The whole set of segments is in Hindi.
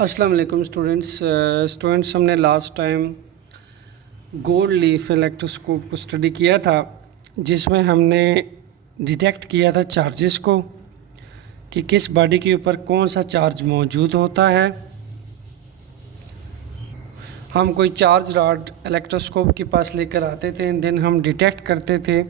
अस्सलाम वालेकुम स्टूडेंट्स हमने last time gold leaf electroscope को स्टडी किया था, जिसमें हमने डिटेक्ट किया था चार्जेस को कि किस बॉडी के ऊपर कौन सा चार्ज मौजूद होता है। हम कोई चार्ज रॉड इलेक्ट्रोस्कोप के पास लेकर आते थे, देन हम डिटेक्ट करते थे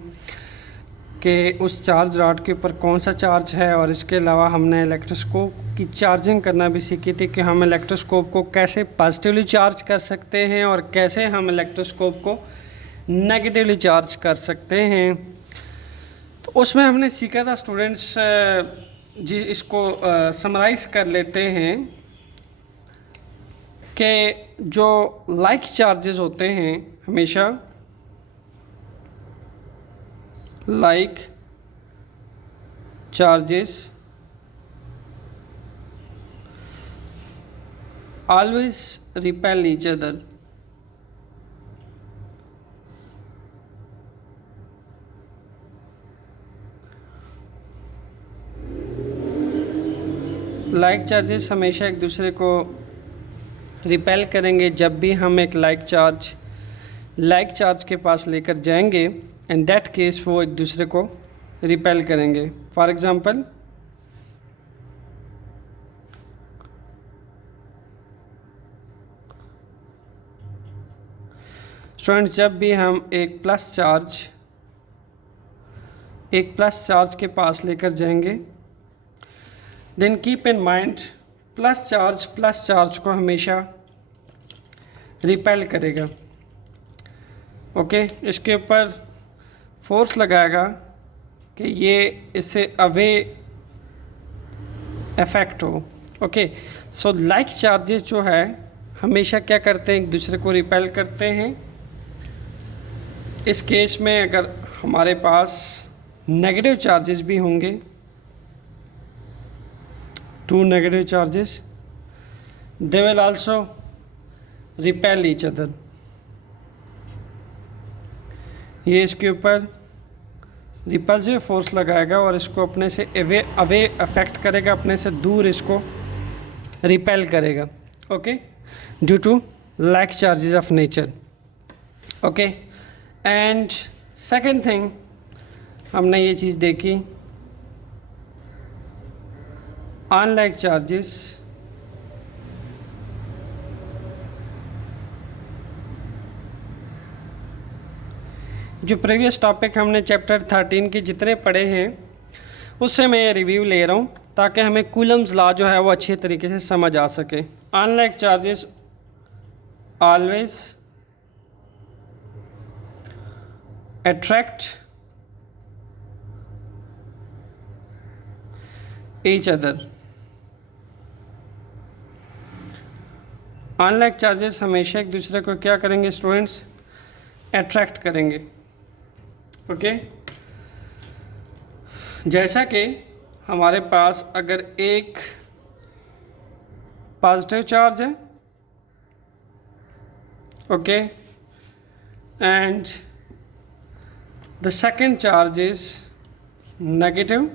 कि उस चार्ज रॉड के ऊपर कौन सा चार्ज है। और इसके अलावा हमने इलेक्ट्रोस्कोप की चार्जिंग करना भी सीखी थी कि हम इलेक्ट्रोस्कोप को कैसे पॉजिटिवली चार्ज कर सकते हैं और कैसे हम इलेक्ट्रोस्कोप को नेगेटिवली चार्ज कर सकते हैं। तो उसमें हमने सीखा था स्टूडेंट्स जी, इसको समराइज़ कर लेते हैं कि जो लाइक चार्जेस होते हैं हमेशा like charges always repel each other. Like charges हमेशा एक दूसरे को रिपेल करेंगे जब भी हम एक लाइक चार्ज के पास लेकर जाएंगे। इन दैट केस वो एक दूसरे को रिपेल करेंगे। फॉर एग्ज़ाम्पल स्टूडेंट्स, जब भी हम एक प्लस चार्ज के पास लेकर जाएंगे, then keep in mind plus charge को हमेशा रिपेल करेगा। ओके, इसके ऊपर फोर्स लगाएगा कि ये इससे अवे इफ़ेक्ट हो। ओके, सो लाइक चार्जेस जो है हमेशा क्या करते हैं, एक दूसरे को रिपेल करते हैं। इस केस में अगर हमारे पास नेगेटिव चार्जेस भी होंगे, two negative charges, they will also repel each other. ये इसके ऊपर रिपल्सिव फोर्स लगाएगा और इसको अपने से अवे अफेक्ट करेगा, अपने से दूर इसको रिपेल करेगा। Okay, due to like charges of nature. Okay, and second thing हमने ये चीज़ देखी, अनलाइक चार्जेस जो प्रीवियस टॉपिक हमने चैप्टर 13 के जितने पढ़े हैं उससे मैं ये रिव्यू ले रहा हूँ ताकि हमें कूलम्स लॉ जो है वो अच्छे तरीके से समझ आ सके। Unlike charges always attract each other. Unlike charges हमेशा एक दूसरे को क्या करेंगे स्टूडेंट्स, अट्रैक्ट करेंगे। ओके, जैसा कि हमारे पास अगर एक पॉजिटिव चार्ज है, okay, and the second charge is negative,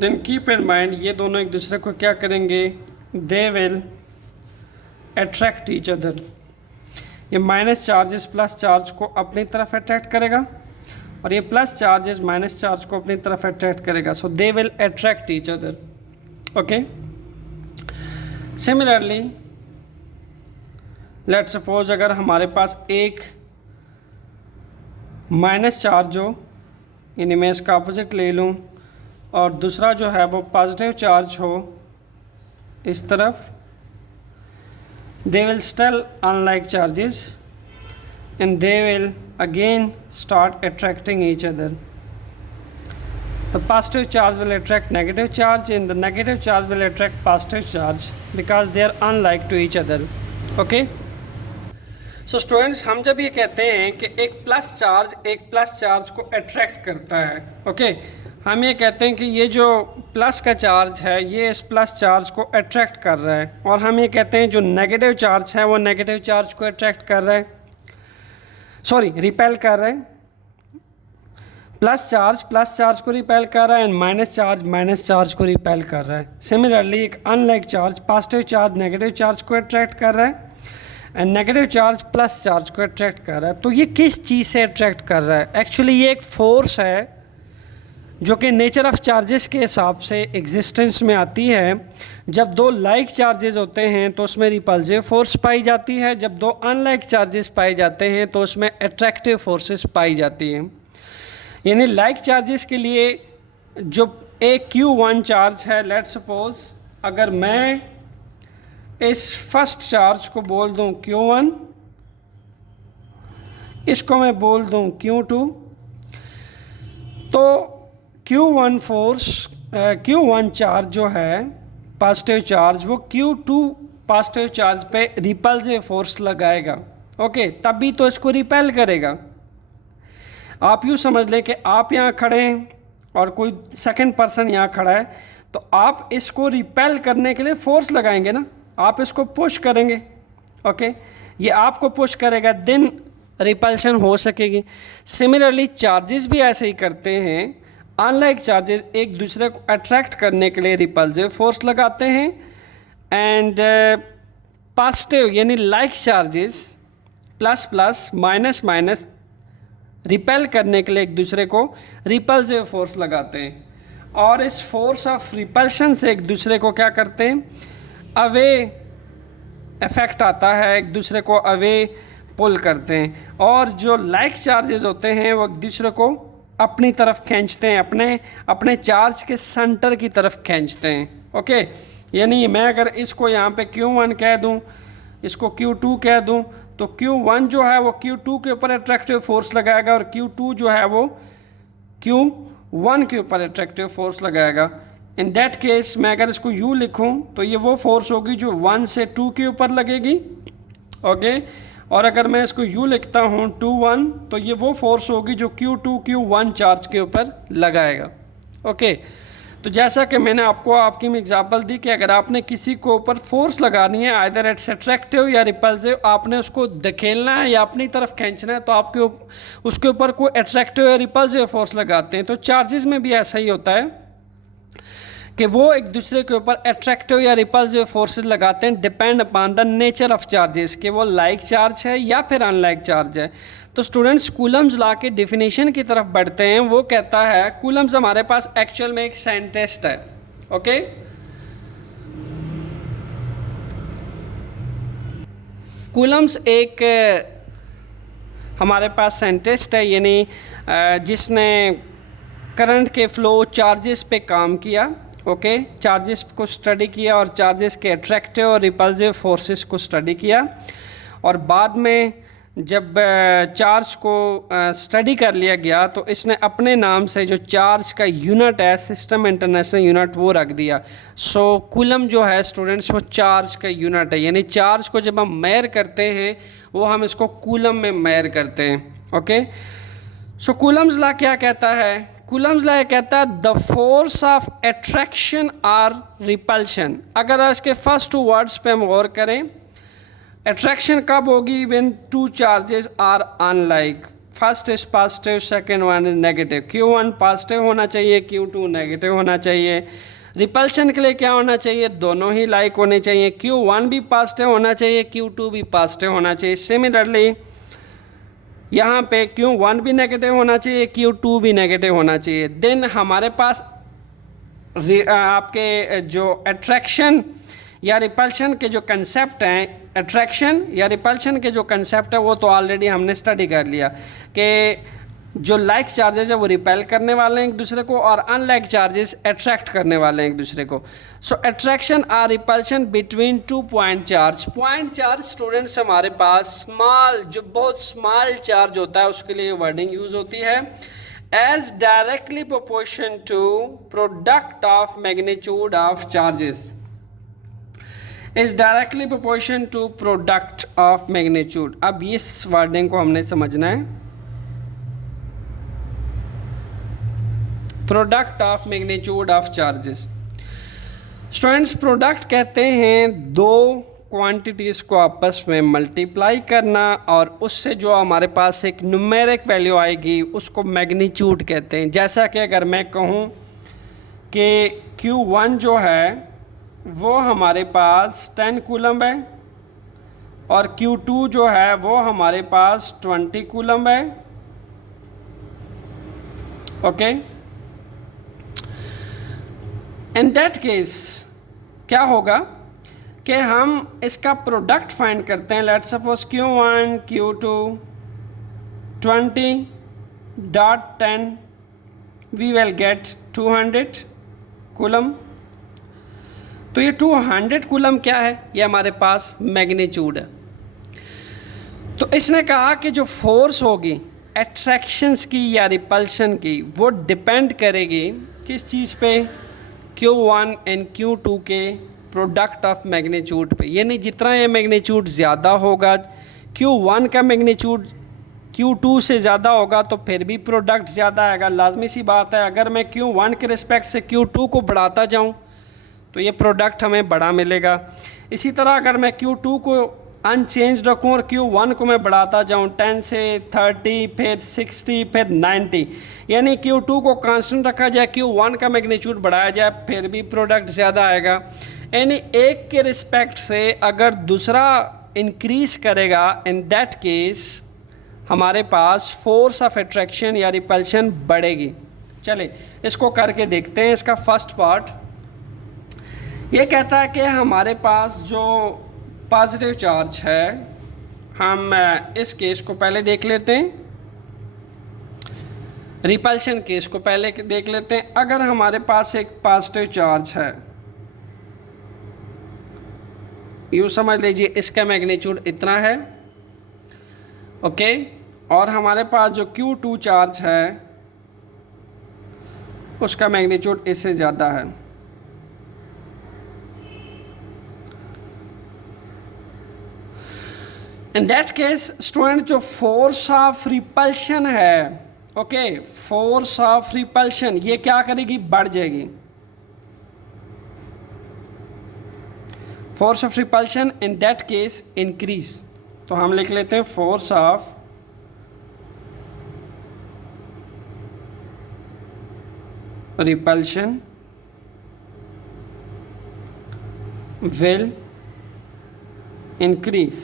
then keep in mind ये दोनों एक दूसरे को क्या करेंगे, they will attract each other. ये माइनस चार्जेस प्लस चार्ज को अपनी तरफ अट्रैक्ट करेगा और ये प्लस चार्जेस माइनस चार्ज को अपनी तरफ अट्रैक्ट करेगा। So they will attract each other. Okay, similarly let's suppose अगर हमारे पास एक माइनस चार्ज हो, यानी मैं इसका अपोजिट ले लूँ, और दूसरा जो है वो पॉजिटिव चार्ज हो इस तरफ, they will still unlike charges and they will again start attracting each other. The positive charge will attract negative charge and the negative charge will attract positive charge because they are unlike to each other. Okay, so students, हम जब ये कहते हैं कि एक प्लस चार्ज को अट्रैक्ट करता है, ओके, हम ये कहते हैं कि ये जो प्लस का चार्ज है ये इस प्लस चार्ज को अट्रैक्ट कर रहा है, और हम ये कहते हैं जो नेगेटिव चार्ज है वो नेगेटिव चार्ज को अट्रैक्ट कर रहा है, रिपेल कर रहा है। प्लस चार्ज को रिपेल कर रहा है, एंड माइनस चार्ज को रिपेल कर रहा है। सिमिलरली एक unlike charge positive charge negative charge को अट्रैक्ट कर रहा है, and negative charge plus charge को अट्रैक्ट कर रहा है। तो ये किस चीज़ से अट्रैक्ट कर रहा है? एक्चुअली ये एक फोर्स है जो कि नेचर ऑफ चार्जेस के हिसाब से एग्जिस्टेंस में आती है। जब दो लाइक चार्जेस होते हैं तो उसमें रिपल्सिव फोर्स पाई जाती है, जब दो अनलाइक चार्जेस पाए जाते हैं तो उसमें अट्रैक्टिव फोर्सेस पाई जाती हैं। यानी लाइक चार्जेस के लिए जो एक Q1 चार्ज है, लेट्स सपोज अगर मैं इस फर्स्ट चार्ज को बोल दूं Q1, इसको मैं बोल दूं Q2, तो Q1 चार्ज जो है पॉजिटिव चार्ज, वो Q2 पॉजिटिव चार्ज पे रिपल्सिव फोर्स लगाएगा। ओके, तभी तो इसको रिपेल करेगा। आप यूँ समझ लें कि आप यहाँ खड़े हैं और कोई सेकंड पर्सन यहाँ खड़ा है, तो आप इसको रिपेल करने के लिए फोर्स लगाएंगे ना, आप इसको पुश करेंगे। ओके, ये आपको पुश करेगा, देन रिपल्शन हो सकेगी। सिमिलरली चार्जेस भी ऐसे ही करते हैं। अनलाइक चार्जेस एक दूसरे को अट्रैक्ट करने के लिए रिपल्सिव फोर्स लगाते हैं, एंड पॉजिटिव यानी like charges plus minus repel करने के लिए एक दूसरे को रिपल्सिव फोर्स लगाते हैं। और इस फोर्स ऑफ रिपल्शन से एक दूसरे को क्या करते हैं, अवे इफेक्ट आता है, एक दूसरे को अवे पुल करते हैं। और जो लाइक चार्जेस होते हैं वो एक दूसरे को अपनी तरफ खींचते हैं, अपने चार्ज के सेंटर की तरफ खींचते हैं। ओके, यानी मैं अगर इसको यहाँ पे Q1 कह दूँ, इसको Q2 कह दूँ, तो Q1 जो है वो Q2 के ऊपर अट्रैक्टिव फोर्स लगाएगा, और Q2 जो है वो Q1 के ऊपर अट्रैक्टिव फोर्स लगाएगा। इन दैट केस मैं अगर इसको U लिखूँ तो ये वो फोर्स होगी जो 1 से 2 के ऊपर लगेगी। ओके, और अगर मैं इसको U लिखता हूँ 2-1, तो ये वो फोर्स होगी जो Q1 चार्ज के ऊपर लगाएगा। ओके, तो जैसा कि मैंने आपकी में एग्जांपल दी कि अगर आपने किसी को ऊपर फोर्स लगानी है, आइदर इट्स अट्रैक्टिव या रिपल्सिव, आपने उसको धकेलना है या अपनी तरफ खींचना है, तो आपके उसके ऊपर कोई अट्रैक्टिव या रिपल्सिव फोर्स लगाते हैं। तो चार्जेस में भी ऐसा ही होता है कि वो एक दूसरे के ऊपर अट्रैक्टिव या रिपल्सिव फोर्सेस लगाते हैं, depend upon the nature of charges, कि वो लाइक चार्ज है या फिर अनलाइक चार्ज है। तो स्टूडेंट्स कूलम्स लॉ के डेफिनेशन की तरफ बढ़ते हैं। वो कहता है, कूलम्स हमारे पास एक्चुअल में एक साइंटिस्ट है। ओके, कूलम्स एक हमारे पास साइंटिस्ट है, यानी जिसने करंट के फ्लो चार्जेस पे काम किया। ओके, चार्जेस को स्टडी किया और चार्जेस के अट्रैक्टिव और रिपल्सिव फोर्सेस को स्टडी किया, और बाद में जब चार्ज को स्टडी कर लिया गया तो इसने अपने नाम से जो चार्ज का यूनिट है, सिस्टम इंटरनेशनल यूनिट, वो रख दिया। सो कूलम जो है स्टूडेंट्स वो चार्ज का यूनिट है, यानी चार्ज को जब हम मेजर करते हैं वो हम इसको कूलम में मेजर करते हैं। ओके, सो कूलम्स लॉ क्या कहता है? कूलम्स लॉ कहता है द फोर्स ऑफ अट्रैक्शन और रिपल्शन। अगर इसके फर्स्ट 2 वर्ड्स पे हम गौर करें, अट्रैक्शन कब होगी? When 2 charges are unlike, first is positive, second one is negative. Q1 positive होना चाहिए, Q2 नेगेटिव होना चाहिए। रिपल्शन के लिए क्या होना चाहिए? दोनों ही लाइक होने चाहिए। Q1 भी पॉजिटिव होना चाहिए, Q2 भी पॉजिटिव होना चाहिए। सिमिलरली यहाँ पे Q1 भी नेगेटिव होना चाहिए, Q2 भी नेगेटिव होना चाहिए। देन हमारे पास आपके जो अट्रैक्शन या रिपल्शन के जो कंसेप्ट हैं, अट्रैक्शन या रिपल्शन के जो कंसेप्ट है वो तो ऑलरेडी हमने स्टडी कर लिया कि जो लाइक चार्जेस है वो रिपेल करने वाले हैं एक दूसरे को, और अनलाइक चार्जेस अट्रैक्ट करने वाले हैं एक दूसरे को। सो अट्रैक्शन और repulsion between 2 point charge. Point charge students हमारे पास स्मॉल, जो बहुत स्मॉल चार्ज होता है उसके लिए वर्डिंग यूज होती है, as directly proportion to product of magnitude of charges, is directly proportion to product of magnitude. अब इस वर्डिंग को हमने समझना है, product of magnitude of charges. Students product कहते हैं 2 क्वांटिटीज़ को आपस में मल्टीप्लाई करना और उससे जो हमारे पास एक न्यूमेरिक वैल्यू आएगी उसको मैग्नीट्यूड कहते हैं। जैसा कि अगर मैं कहूँ कि Q1 जो है वो हमारे पास 10 कूलम है और Q2 जो है वो हमारे पास 20 कूलम है। ओके, इन दैट केस क्या होगा कि हम इसका प्रोडक्ट फाइंड करते हैं। Let's suppose Q1 Q2 20.10 we will get 200 coulomb. तो ये 200 कूलम क्या है? ये हमारे पास मैग्नीट्यूड है। तो इसने कहा कि जो फोर्स होगी एट्रैक्शंस की या रिपल्शन की वो डिपेंड करेगी किस चीज़ पे? Q1 एंड Q2 के प्रोडक्ट ऑफ मैग्नीट्यूड पे। यानी जितना ये मैग्नीट्यूड ज़्यादा होगा, Q1 का मैग्नीट्यूड Q2 से ज़्यादा होगा तो फिर भी प्रोडक्ट ज़्यादा आएगा। लाजमी सी बात है, अगर मैं Q1 के रिस्पेक्ट से Q2 को बढ़ाता जाऊं तो ये प्रोडक्ट हमें बड़ा मिलेगा। इसी तरह अगर मैं Q2 को अनचेंज रखूं और Q1 को मैं बढ़ाता जाऊं 10 से 30 फिर 60 फिर 90, यानी Q2 को कांस्टेंट रखा जाए, Q1 का मैग्नीट्यूड बढ़ाया जाए, फिर भी प्रोडक्ट ज़्यादा आएगा। यानी एक के रिस्पेक्ट से अगर दूसरा इंक्रीज़ करेगा, इन दैट केस हमारे पास फोर्स ऑफ अट्रैक्शन या रिपल्शन बढ़ेगी। चले इसको करके देखते हैं। इसका फर्स्ट पार्ट ये कहता है कि हमारे पास जो पॉजिटिव चार्ज है, हम इस केस को पहले देख लेते हैं, रिपल्शन केस को पहले देख लेते हैं। अगर हमारे पास एक पॉजिटिव चार्ज है, यूँ समझ लीजिए इसका मैग्नीट्यूड इतना है, ओके, और हमारे पास जो Q2 चार्ज है उसका मैग्नीट्यूड इससे ज़्यादा है। इन दैट केस स्टूडेंट जो फोर्स ऑफ रिपल्शन है, ओके, फोर्स ऑफ रिपल्शन ये क्या करेगी? बढ़ जाएगी। Force of repulsion in that case increase. तो हम लिख लेते हैं force of repulsion will increase.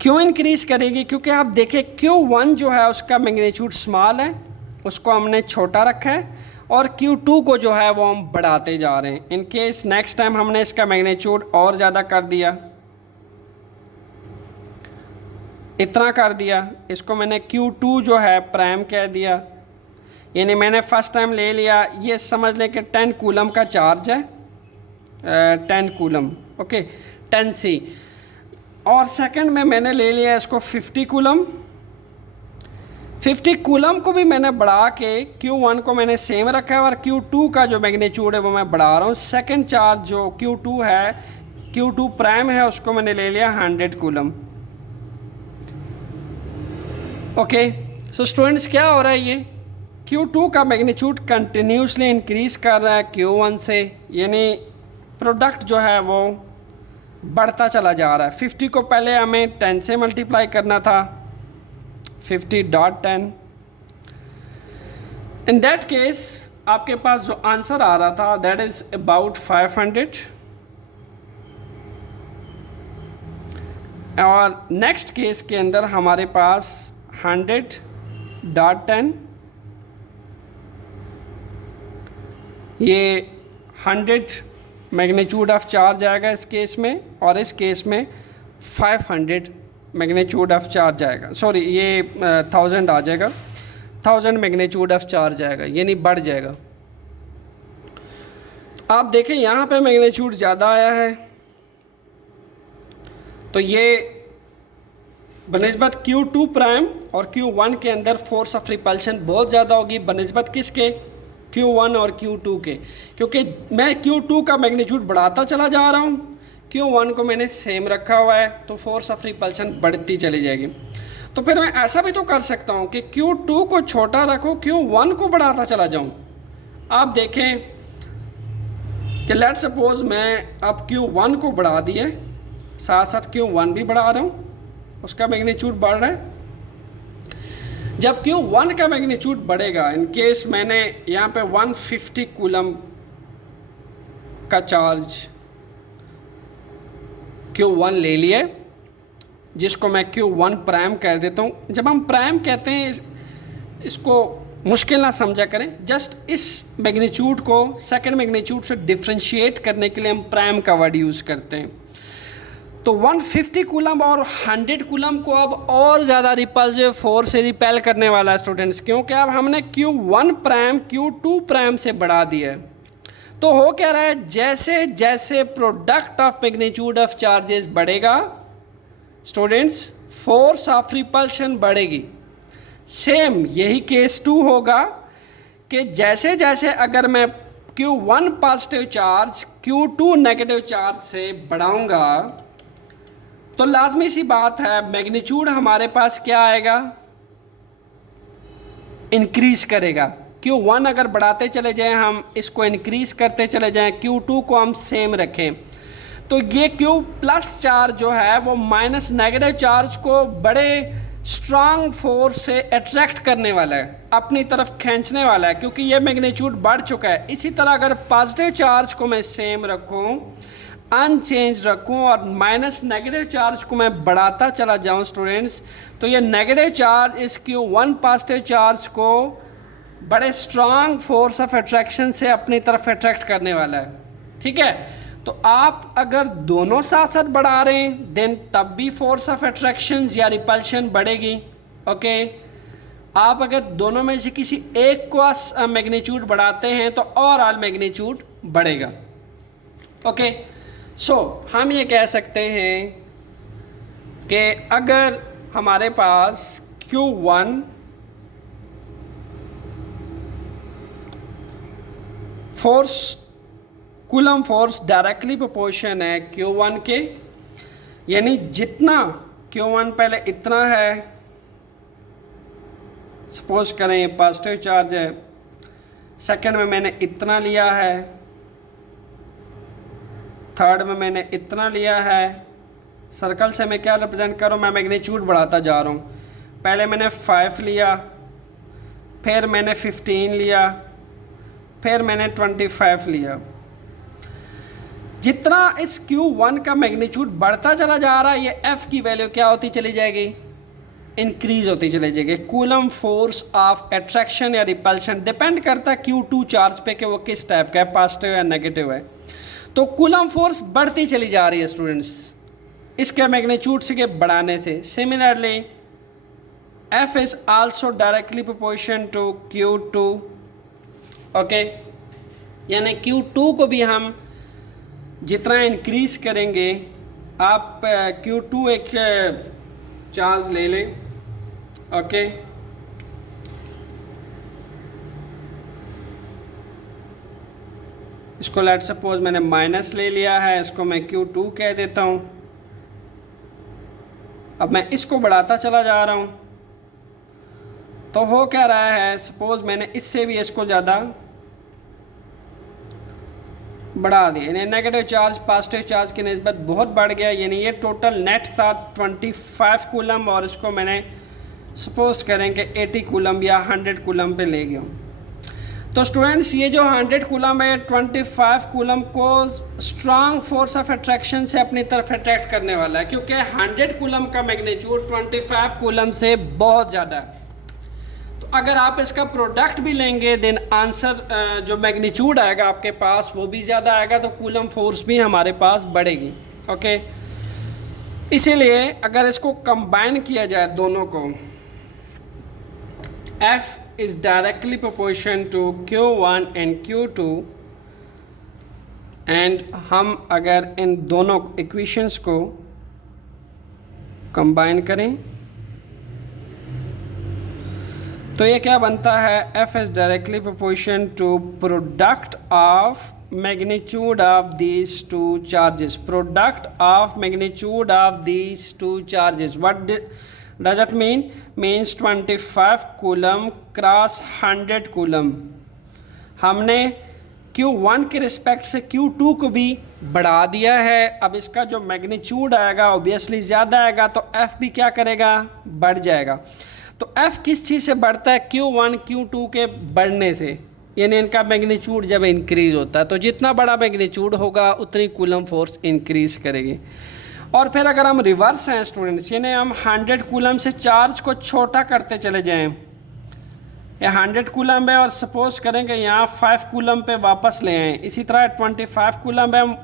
क्यों इंक्रीज करेगी? क्योंकि आप देखें Q1 जो है उसका मैग्नीट्यूड स्मॉल है, उसको हमने छोटा रखा है, और Q2 को जो है वो हम बढ़ाते जा रहे हैं। इन केस नेक्स्ट टाइम हमने इसका मैग्नीट्यूड और ज़्यादा कर दिया, इतना कर दिया, इसको मैंने Q2 जो है प्राइम कह दिया। यानी मैंने फर्स्ट टाइम ले लिया, ये समझ लें कि 10 कूलम का चार्ज है, 10 कूलम, ओके, 10C, और सेकंड में मैंने ले लिया इसको 50 कूलम। 50 कूलम को भी मैंने बढ़ा के Q1 को मैंने सेम रखा है और Q2 का जो मैग्नीट्यूड है वो मैं बढ़ा रहा हूँ। सेकंड चार्ज जो Q2 है, Q2 प्राइम है, उसको मैंने ले लिया 100 कूलम। ओके, सो स्टूडेंट्स क्या हो रहा है? ये Q2 का मैग्नीट्यूड कंटिन्यूसली इंक्रीज़ कर रहा है Q1 से, यानी प्रोडक्ट जो है वो बढ़ता चला जा रहा है। 50 को पहले हमें 10 से मल्टीप्लाई करना था, 50.10। इन दैट केस आपके पास जो आंसर आ रहा था दैट इज़ अबाउट 500। और नेक्स्ट केस के अंदर हमारे पास 100.10, ये 100 मैग्नीट्यूड ऑफ चार्ज आएगा इस केस में, और इस केस में 500 मैग्नीट्यूड ऑफ चार्ज आएगा, सॉरी ये 1000 आ जाएगा, 1000 मैग्नीट्यूड ऑफ चार्ज आएगा, यानी बढ़ जाएगा। आप देखें यहाँ पे मैग्नीट्यूड ज़्यादा आया है, तो ये बनिस्बत Q2 प्राइम और Q1 के अंदर फोर्स ऑफ रिपल्शन बहुत ज़्यादा होगी बनिस्बत किसके? Q1 और Q2 के, क्योंकि मैं Q2 का मैग्नीट्यूड बढ़ाता चला जा रहा हूँ, Q1 को मैंने सेम रखा हुआ है, तो फोर्स ऑफ रिपल्शन बढ़ती चली जाएगी। तो फिर मैं ऐसा भी तो कर सकता हूँ कि Q2 को छोटा रखो, Q1 को बढ़ाता चला जाऊँ। आप देखें कि लेट सपोज मैं अब Q1 को बढ़ा दिए, साथ साथ Q1 भी बढ़ा रहा हूँ, उसका मैग्नीट्यूड बढ़ रहा है। जब Q1 का मैग्नीट्यूड बढ़ेगा, इन केस मैंने यहाँ पे 150 कूलम का चार्ज Q1 ले लिए, जिसको मैं Q1 प्राइम कह देता हूँ। जब हम प्राइम कहते हैं, इसको मुश्किल ना समझा करें, जस्ट इस मैग्नीट्यूड को सेकंड मैग्नीट्यूड से डिफ्रेंशिएट करने के लिए हम प्राइम का वर्ड यूज़ करते हैं। तो 150 कूलम और 100 कूलम को अब और ज़्यादा रिपल्सिव फोर्स से रिपेल करने वाला है स्टूडेंट्स, क्योंकि अब हमने Q1 प्राइम Q2 प्राइम से बढ़ा दिया है। तो हो क्या रहा है, जैसे जैसे product of magnitude of charges बढ़ेगा स्टूडेंट्स, फोर्स ऑफ रिपल्शन बढ़ेगी। सेम यही केस 2 होगा कि जैसे जैसे अगर मैं Q1 positive charge Q2 negative charge से बढ़ाऊंगा, तो लाजमी सी बात है मैग्नीट्यूड हमारे पास क्या आएगा, इंक्रीज करेगा। Q1 अगर बढ़ाते चले जाएं, हम इसको इंक्रीज करते चले जाएं, Q2 को हम सेम रखें, तो ये Q प्लस चार्ज जो है वो माइनस नेगेटिव चार्ज को बड़े स्ट्रांग फोर्स से अट्रैक्ट करने वाला है, अपनी तरफ खींचने वाला है, क्योंकि ये मैग्नीट्यूड बढ़ चुका है। इसी तरह अगर पॉजिटिव चार्ज को मैं सेम रखूं, अनचेंज रखूं, और माइनस नेगेटिव चार्ज को मैं बढ़ाता चला जाऊं स्टूडेंट्स, तो ये नेगेटिव चार्ज इस Q1 पॉजिटिव चार्ज को बड़े स्ट्रांग फोर्स ऑफ अट्रैक्शन से अपनी तरफ अट्रैक्ट करने वाला है। ठीक है, तो आप अगर दोनों साथ साथ बढ़ा रहे हैं देन तब भी फोर्स ऑफ अट्रैक्शन या रिपल्शन बढ़ेगी। ओके, आप अगर दोनों में से किसी एक को मैग्नीट्यूड बढ़ाते हैं तो ओवरऑल मैग्नीट्यूड बढ़ेगा। ओके, सो हम ये कह सकते हैं कि अगर हमारे पास Q1 force, coulomb force directly proportion है Q1 के, यानी जितना Q1 पहले इतना है, सपोज करें ये पॉजिटिव चार्ज है, सेकंड में मैंने इतना लिया है, थर्ड में मैंने इतना लिया है। सर्कल से मैं क्या रिप्रेजेंट कर रहा हूँ, मैं मैग्नीट्यूड बढ़ाता जा रहा हूँ। पहले मैंने 5 लिया, फिर मैंने 15 लिया, फिर मैंने 25 लिया। जितना इस Q1 का मैग्नीट्यूड बढ़ता चला जा रहा है, ये F की वैल्यू क्या होती चली जाएगी, इंक्रीज होती चली जाएगी। कूलम फोर्स ऑफ अट्रैक्शन या रिपल्शन डिपेंड करता है Q2 चार्ज पे कि वो किस टाइप का है, पॉजिटिव या नेगेटिव है। तो कूलम फोर्स बढ़ती चली जा रही है स्टूडेंट्स इसके मैग्नीट्यूड से के बढ़ाने से। Similarly F is also directly proportion to Q2। Okay, यानी Q2 को भी हम जितना इंक्रीज करेंगे, आप Q2 एक चार्ज ले लें। ओके, इसको लेट सपोज मैंने माइनस ले लिया है, इसको मैं Q2 कह देता हूँ। अब मैं इसको बढ़ाता चला जा रहा हूँ, तो हो क्या रहा है, सपोज मैंने इससे भी इसको ज़्यादा बढ़ा दिया, यानी नेगेटिव चार्ज पॉजिटिव चार्ज की निस्बत बहुत बढ़ गया। यानी ये टोटल नेट था 25 कूलम, और इसको मैंने सपोज करें कि 80 कूलम या 100 कूलम पे ले गया हूँ। तो स्टूडेंट्स ये जो 100 कूलम है, 25 कूलम को स्ट्रांग फोर्स ऑफ अट्रैक्शन से अपनी तरफ अट्रैक्ट करने वाला है, क्योंकि 100 कूलम का मैग्नीट्यूड 25 कूलम से बहुत ज़्यादा है। तो अगर आप इसका प्रोडक्ट भी लेंगे देन आंसर जो मैग्नीट्यूड आएगा आपके पास वो भी ज़्यादा आएगा, तो कूलम फोर्स भी हमारे पास बढ़ेगी। ओके, इसीलिए अगर इसको कंबाइन किया जाए दोनों को, F is directly proportion to Q1 and Q2, and हम अगर इन दोनों इक्वेशंस को कंबाइन करें तो ये क्या बनता है, F is directly proportion to product of magnitude of these two charges. Product of magnitude of these two charges, what does it mean, means 25 coulomb cross 100 coulomb. हमने Q1 के रिस्पेक्ट से Q2 को भी बढ़ा दिया है। अब इसका जो मैग्नीट्यूड आएगा ऑब्वियसली ज़्यादा आएगा, तो F भी क्या करेगा, बढ़ जाएगा। तो F किस चीज़ से बढ़ता है, Q1 Q2 के बढ़ने से, यानी इनका मैग्नीट्यूड जब इंक्रीज होता है, तो जितना बड़ा मैग्नीट्यूड होगा उतनी कूलम फोर्स इंक्रीज करेगी। और फिर अगर हम रिवर्स हैं स्टूडेंट्स, यानी हम 100 कूलम से चार्ज को छोटा करते चले जाएं, ये 100 कूलम है और सपोज करेंगे यहाँ 5 कूलम पे वापस ले आएँ, इसी तरह 25 कूलम है, हम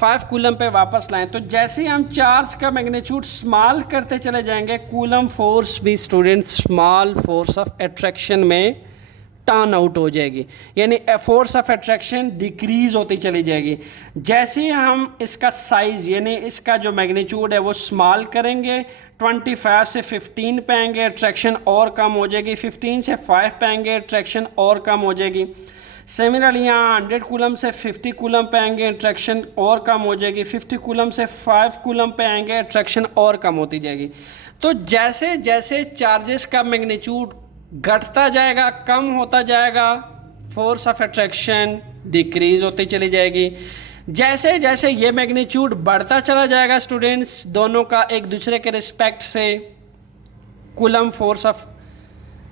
5 कूलम पे वापस लाएं, तो जैसे ही हम चार्ज का मैग्नीट्यूड स्मॉल करते चले जाएंगे, कूलम फोर्स भी students small force of attraction में टर्न आउट हो जाएगी, यानी फोर्स ऑफ अट्रैक्शन डिक्रीज होती चली जाएगी। जैसे ही हम इसका साइज़ यानी इसका जो मैग्नीट्यूड है वो स्मॉल करेंगे, 25 से 15 पे आएंगे, अट्रैक्शन और कम हो जाएगी, 15 से 5 पे आएंगे, अट्रैक्शन और कम हो जाएगी। सिमिलरली यहाँ 100 कूलम से 50 कूलम पे आएंगे, अट्रैक्शन और कम हो जाएगी, 50 कूलम से 5 कूलम पे आएंगे, अट्रैक्शन और कम होती जाएगी। तो जैसे जैसे चार्जेस का मैग्नीट्यूड घटता जाएगा, कम होता जाएगा, फोर्स ऑफ अट्रैक्शन डिक्रीज होती चली जाएगी। जैसे जैसे ये मैग्नीट्यूड बढ़ता चला जाएगा स्टूडेंट्स, दोनों का एक दूसरे के रिस्पेक्ट से कूलम फोर्स ऑफ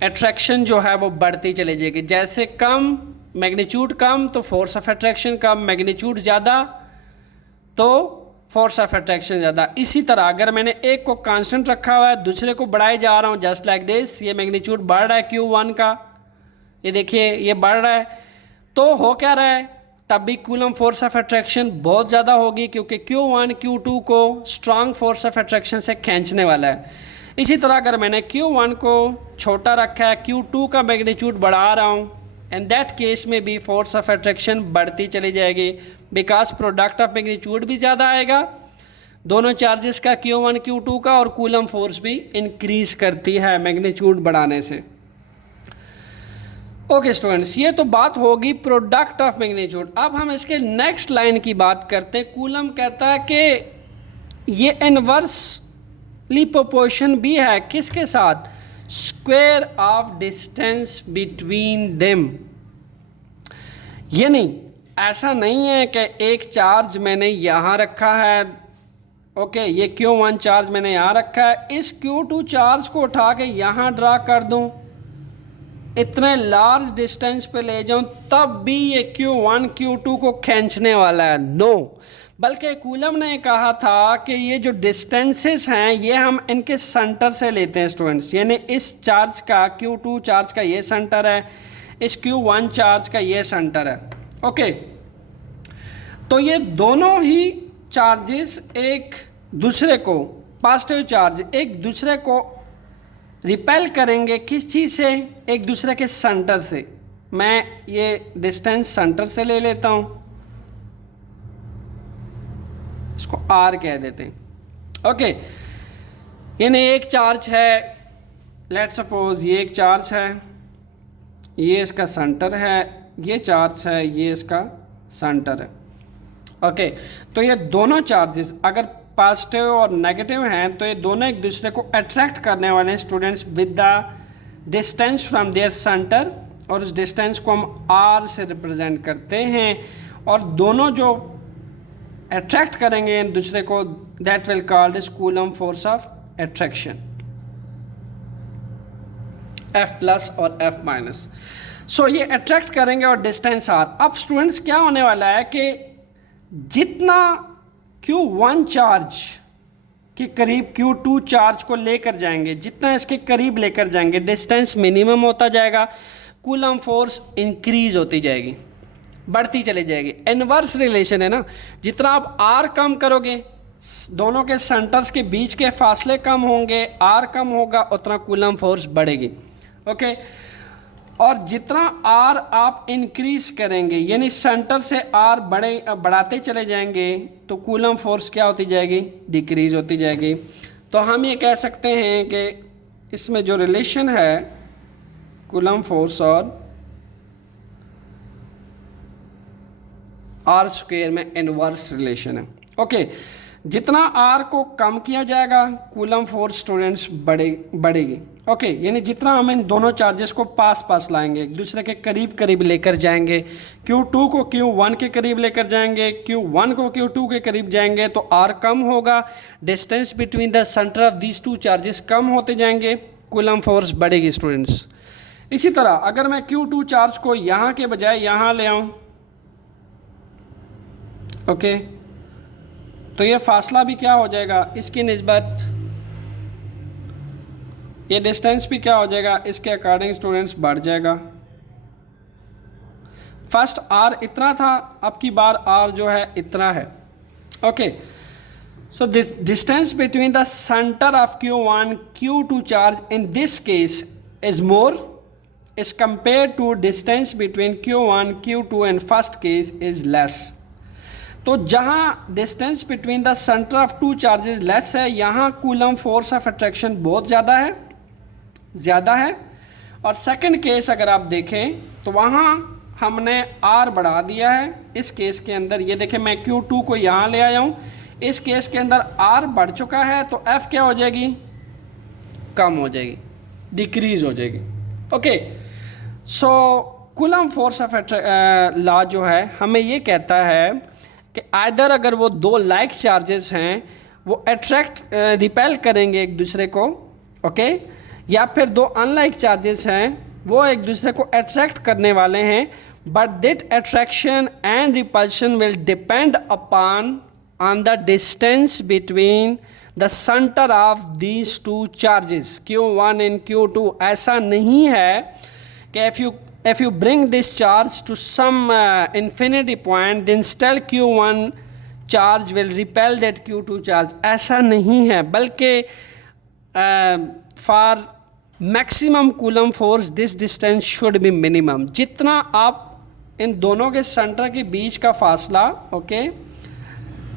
अट्रैक्शन जो है वो बढ़ती चली जाएगी। जैसे कम मैग्नीट्यूड कम तो force of attraction come, magnitude ज़्यादा तो फोर्स ऑफ अट्रैक्शन ज़्यादा। इसी तरह अगर मैंने एक को कांस्टेंट रखा हुआ है, दूसरे को बढ़ाए जा रहा हूँ, जस्ट लाइक दिस, ये मैग्नीट्यूड बढ़ रहा है Q1 का, ये देखिए ये बढ़ रहा है, तो हो क्या रहा है, तब भी कूलम फोर्स ऑफ अट्रैक्शन बहुत ज़्यादा होगी, क्योंकि Q1 Q2 को स्ट्रॉन्ग फोर्स ऑफ अट्रैक्शन से खींचने वाला है। इसी तरह अगर मैंने Q1 को छोटा रखा है, Q2 का मैग्नीट्यूड बढ़ा रहा हूँ, एंड दैट केस में भी फोर्स ऑफ अट्रैक्शन बढ़ती चली जाएगी, बिकॉज प्रोडक्ट ऑफ मैग्नीट्यूड भी ज़्यादा आएगा दोनों चार्जेस का, Q1 Q2 का, और कूलम फोर्स भी इंक्रीज करती है मैग्नीट्यूड बढ़ाने से। ओके स्टूडेंट्स, ये तो बात होगी प्रोडक्ट ऑफ मैग्नीट्यूड। अब हम इसके नेक्स्ट लाइन की बात करते हैं। कूलम कहता है कि ये इनवर्सली प्रोपोर्शन भी है किसके साथ, square of distance between them. यानी ऐसा नहीं है कि एक चार्ज मैंने यहाँ रखा है, ओके, ये Q1 चार्ज मैंने यहाँ रखा है, इस Q2 चार्ज को उठा के यहाँ ड्रा कर दूँ, इतने लार्ज डिस्टेंस पे ले जाऊँ, तब भी ये Q1 Q2 को खींचने वाला है, नो। बल्कि कूलम ने कहा था कि ये जो डिस्टेंसेस हैं ये हम इनके सेंटर से लेते हैं स्टूडेंट्स, यानी इस चार्ज का Q2 चार्ज का ये सेंटर है, इस Q1 चार्ज का ये सेंटर है, ओके। तो ये दोनों ही चार्जेस एक दूसरे को, पॉजिटिव चार्ज एक दूसरे को रिपेल करेंगे, किस चीज़ से, एक दूसरे के सेंटर से। मैं ये डिस्टेंस सेंटर से ले लेता हूँ, इसको R कह देते हैं, ओके। यानी एक चार्ज है, लेट सपोज ये एक चार्ज है, ये इसका सेंटर है, ये चार्ज है, ये इसका सेंटर है, ओके। तो ये दोनों चार्जेस अगर पॉजिटिव और नेगेटिव हैं तो ये दोनों एक दूसरे को अट्रैक्ट करने वाले हैं students with the distance from their centre, और उस डिस्टेंस को हम R से रिप्रेजेंट करते हैं, और दोनों जो अट्रैक्ट करेंगे एक दूसरे को, that will called is coulomb force of attraction, F plus और F माइनस। सो ये अट्रैक्ट करेंगे और डिस्टेंस R। अब स्टूडेंट्स क्या होने वाला है कि जितना Q1 चार्ज के करीब Q2 चार्ज को लेकर जाएंगे, जितना इसके करीब लेकर जाएंगे, डिस्टेंस मिनिमम होता जाएगा, कूलम फोर्स इंक्रीज होती जाएगी, बढ़ती चली जाएगी। इनवर्स रिलेशन है ना, जितना आप R कम करोगे, दोनों के सेंटर्स के बीच के फासले कम होंगे, R कम होगा, उतना कूलम फोर्स बढ़ेगी, ओके। और जितना R आप इंक्रीज करेंगे, यानी सेंटर से R बढ़ाते चले जाएंगे, तो कूलम फोर्स क्या होती जाएगी, डिक्रीज होती जाएगी। तो हम ये कह सकते हैं कि इसमें जो रिलेशन है कूलम फोर्स और R स्क्वायर में इनवर्स रिलेशन है, ओके। जितना R को कम किया जाएगा, कूलम फोर्स स्टूडेंट्स बढ़ेगी, ओके यानी जितना हम इन दोनों चार्जेस को पास पास लाएंगे, एक दूसरे के करीब करीब लेकर जाएंगे, Q2 को Q1 के करीब लेकर जाएंगे, Q1 को Q2 के करीब जाएंगे तो R कम होगा, distance between the centre of these two charges कम होते जाएंगे, कूलम फोर्स बढ़ेगी स्टूडेंट्स। इसी तरह अगर मैं Q2 चार्ज को यहाँ के बजाय यहाँ ले आऊँ, ओके तो ये फासला भी क्या हो जाएगा, इसकी निस्बत ये डिस्टेंस भी क्या हो जाएगा, इसके अकॉर्डिंग स्टूडेंट्स बढ़ जाएगा। फर्स्ट R इतना था, अब की बार R जो है इतना है। Okay so distance between the centre of Q1 Q2 charge in this case is more is compare to distance between Q1 Q2 and first case is less. तो जहाँ distance between the centre of two charges less है, यहाँ कूलम फोर्स ऑफ अट्रैक्शन बहुत ज़्यादा है। और सेकंड केस अगर आप देखें तो वहाँ हमने R बढ़ा दिया है। इस केस के अंदर ये देखें, मैं Q2 को यहाँ ले आया हूँ, इस केस के अंदर R बढ़ चुका है तो F क्या हो जाएगी, कम हो जाएगी, डिक्रीज हो जाएगी। Okay so coulomb force of law जो है हमें ये कहता है कि आइदर अगर वो दो लाइक चार्जेस हैं वो अट्रैक्ट रिपेल करेंगे एक दूसरे को, ओके या फिर दो अनलाइक चार्जेस हैं वो एक दूसरे को अट्रैक्ट करने वाले हैं, but that attraction and repulsion will depend upon on the distance between the centre of these two charges Q1 and Q2। ऐसा नहीं है कि if you bring this charge to some infinity point then still Q1 charge will repel that Q2 charge, ऐसा नहीं है, बल्कि for maximum coulomb force this distance should be minimum। जितना आप इन दोनों के सेंटर के बीच का फासला, ओके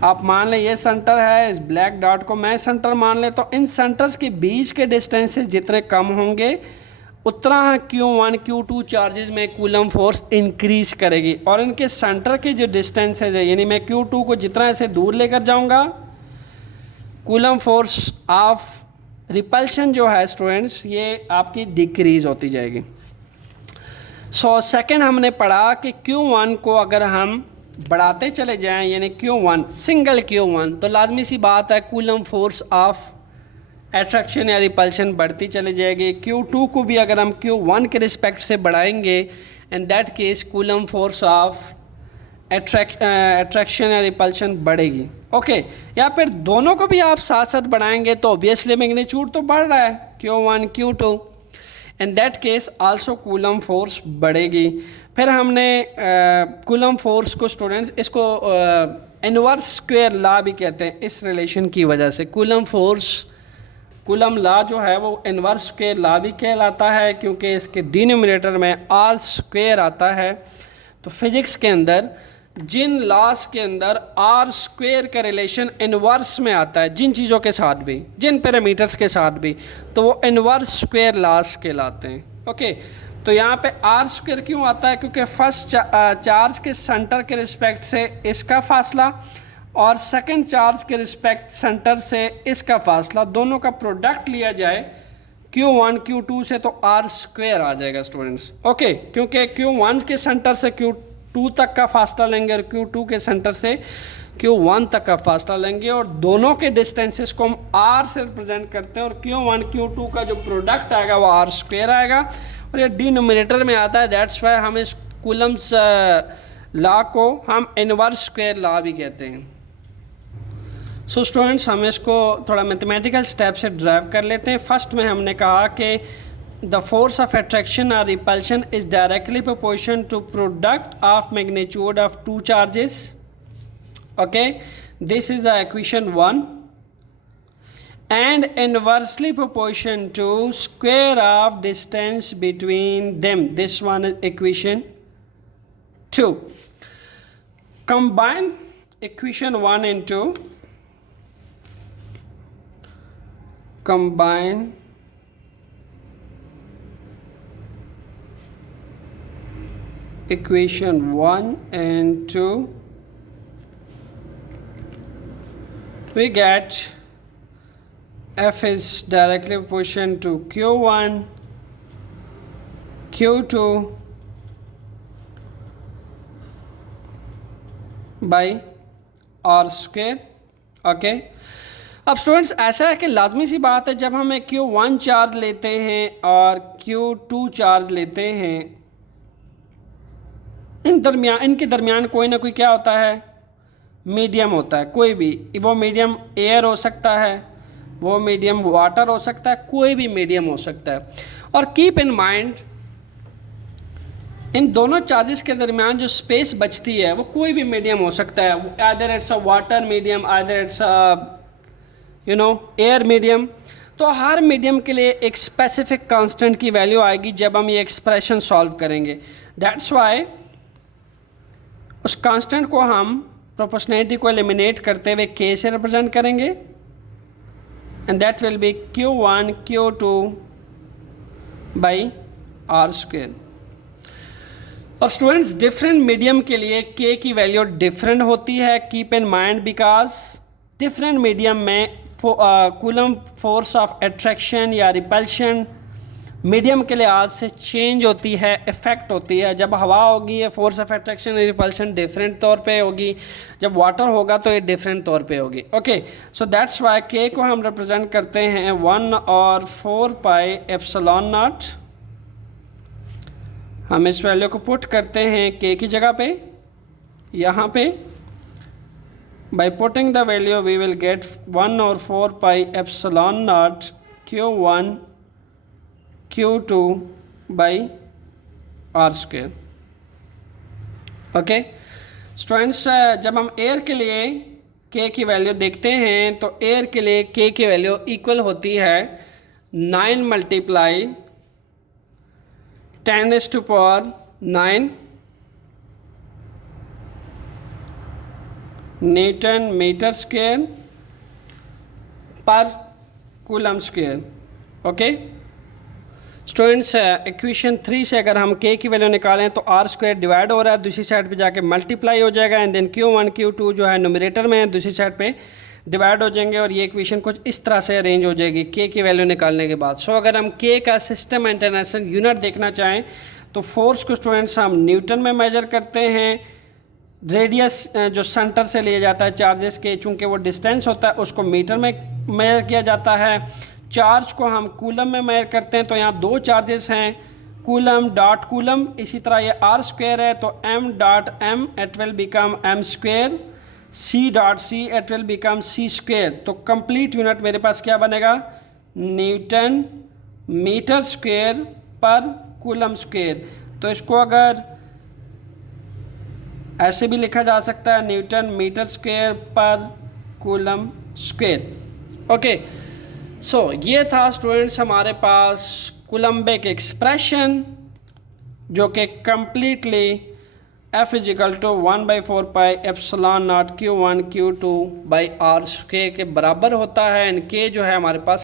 आप मान लें ये सेंटर है, इस ब्लैक डॉट को मैं सेंटर मान लें, तो इन सेंटर्स के बीच के डिस्टेंसेस जितने कम होंगे उतना Q1 Q2 चार्जेस में कूलम फोर्स इंक्रीज करेगी। और इनके सेंटर के जो डिस्टेंसेज है, यानी मैं Q2 को जितना ऐसे दूर लेकर जाऊंगा, कूलम फोर्स ऑफ रिपल्शन जो है स्टूडेंट्स ये आपकी डिक्रीज होती जाएगी। सो सेकंड हमने पढ़ा कि Q1 को अगर हम बढ़ाते चले जाएं, यानी Q1 सिंगल Q1, तो लाजमी सी बात है कूलम फोर्स ऑफ अट्रैक्शन या रिपल्शन बढ़ती चली जाएगी। Q2 को भी अगर हम Q1 के रिस्पेक्ट से बढ़ाएंगे, इन that case coulomb force of attraction या रिपल्शन बढ़ेगी। ओके या फिर दोनों को भी आप साथ साथ बढ़ाएंगे तो ऑब्वियसली मैग्नीट्यूड तो बढ़ रहा है Q1 Q2, in that case also coulomb force बढ़ेगी। फिर हमने कूलम फोर्स को स्टूडेंट्स इसको इनवर्स स्क्वायर लॉ भी कहते हैं, इस रिलेशन की वजह से कूलम लॉ जो है वो इनवर्स स्क्वायर लॉ भी कहलाता है, क्योंकि इसके डिनोमिनेटर में R स्क्वायर आता है। तो फिजिक्स के अंदर जिन लॉस के अंदर R स्क्वायर का रिलेशन इनवर्स में आता है, जिन चीज़ों के साथ भी, जिन पैरामीटर्स के साथ भी, तो वो इनवर्स स्क्वायर लॉस कहलाते हैं। ओके तो यहाँ पे R स्क्वायर क्यों आता है, क्योंकि फर्स्ट चार्ज के सेंटर के रिस्पेक्ट से इसका फासला और सेकंड चार्ज के रिस्पेक्ट सेंटर से इसका फासला, दोनों का प्रोडक्ट लिया जाए Q1 Q2 से तो R स्क्वायर आ जाएगा स्टूडेंट्स। ओके क्योंकि Q1 के सेंटर से Q2 तक का फासला लेंगे और Q2 के सेंटर से Q1 तक का फासला लेंगे, और दोनों के डिस्टेंसेस को हम R से रिप्रेजेंट करते हैं, और Q1 Q2 का जो प्रोडक्ट आएगा वो R स्क्वायर आएगा, और ये डिनोमिनेटर में आता है। दैट्स वाई हम इस कूलम्स लॉ को हम इनवर्स स्क्वायर लॉ भी कहते हैं। सो स्टूडेंट्स हम इसको थोड़ा मैथमेटिकल स्टेप से ड्राइव कर लेते हैं। फर्स्ट में हमने कहा कि द फोर्स ऑफ अट्रैक्शन और repulsion is directly proportion to product of magnitude of two charges. Okay this is the equation 1 and inversely proportion to square of distance between them. This one is equation 2. Combine equation 1 and 2. Combine equation 1 and 2. We get F is directly proportional to Q1 Q2 by r square. Okay, अब स्टूडेंट्स ऐसा है कि लाजमी सी बात है, जब हमें Q1 चार्ज लेते हैं और Q2 चार्ज लेते हैं, इनके दरमियान कोई ना कोई क्या होता है, मीडियम होता है। कोई भी, वो मीडियम एयर हो सकता है, वो मीडियम वाटर हो सकता है, कोई भी मीडियम हो सकता है। और कीप इन माइंड, इन दोनों चार्जेस के दरमियान जो स्पेस बचती है वो कोई भी मीडियम हो सकता है, either it's a water medium, either it's air medium. तो हर मीडियम के लिए एक स्पेसिफिक कांस्टेंट की वैल्यू आएगी जब हम ये एक्सप्रेशन सॉल्व करेंगे। दैट्स वाई उस कांस्टेंट को हम प्रोपोर्शनैलिटी को एलिमिनेट करते हुए k से रिप्रेजेंट करेंगे, and that will be Q1 Q2 by r square. और स्टूडेंट्स डिफरेंट मीडियम के लिए k की वैल्यू डिफरेंट होती है। Keep in mind, because different medium में कूलम फोर्स ऑफ अट्रैक्शन या रिपल्शन मीडियम के लिहाज से चेंज होती है, इफेक्ट होती है। जब हवा होगी ये फोर्स ऑफ अट्रैक्शन या रिपल्शन डिफरेंट तौर पे होगी, जब वाटर होगा तो ये डिफरेंट तौर पे होगी। Okay, so that's why k को हम रिप्रेजेंट करते हैं 1 और 4 पाई एप्सिलॉन नॉट। हम इस वैल्यू को पुट करते हैं k की जगह पे, यहाँ पे। By putting the value we will get 1 और 4 pi epsilon naught Q1 Q2 by r square. Okay students, जब हम एयर के लिए k की वैल्यू देखते हैं तो एयर के लिए k की वैल्यू इक्वल होती है 9 मल्टीप्लाई 10⁻⁹ न्यूटन मीटर स्क्वायर पर coulomb square. Okay students, equation 3 से अगर हम k की वैल्यू निकालें तो आर स्क्वायर डिवाइड हो रहा है, दूसरी साइड पे जाके मल्टीप्लाई हो जाएगा, एंड देन Q1 Q2 जो है न्यूमरेटर में है, दूसरी साइड पे डिवाइड हो जाएंगे, और ये इक्वेशन कुछ इस तरह से अरेंज हो जाएगी k की वैल्यू निकालने के बाद। सो अगर हम k का सिस्टम इंटरनेशनल यूनिट देखना चाहें तो फोर्स को स्टूडेंट्स हम न्यूटन में मेजर करते हैं। रेडियस जो सेंटर से लिया जाता है चार्जेस के, चूँकि वो डिस्टेंस होता है उसको मीटर में मेजर किया जाता है। चार्ज को हम कूलम में मेजर करते हैं, तो यहाँ दो चार्जेस हैं, कूलम डॉट कूलम। इसी तरह ये आर स्क्वायर है तो m dot m it will become m square, c dot c it will become c square. तो कंप्लीट यूनिट मेरे पास क्या बनेगा, न्यूटन मीटर स्क्वायर पर कूलम स्क्वायर। तो इसको अगर ऐसे भी लिखा जा सकता है, न्यूटन मीटर स्क्वायर पर कूलम स्क्वायर। ओके, सो ये था स्टूडेंट्स हमारे पास कूलम्बिक एक्सप्रेशन, जो कि completely F = 1/4 pi epsilon naught Q1 Q2 by r के बराबर होता है। एंड k जो है हमारे पास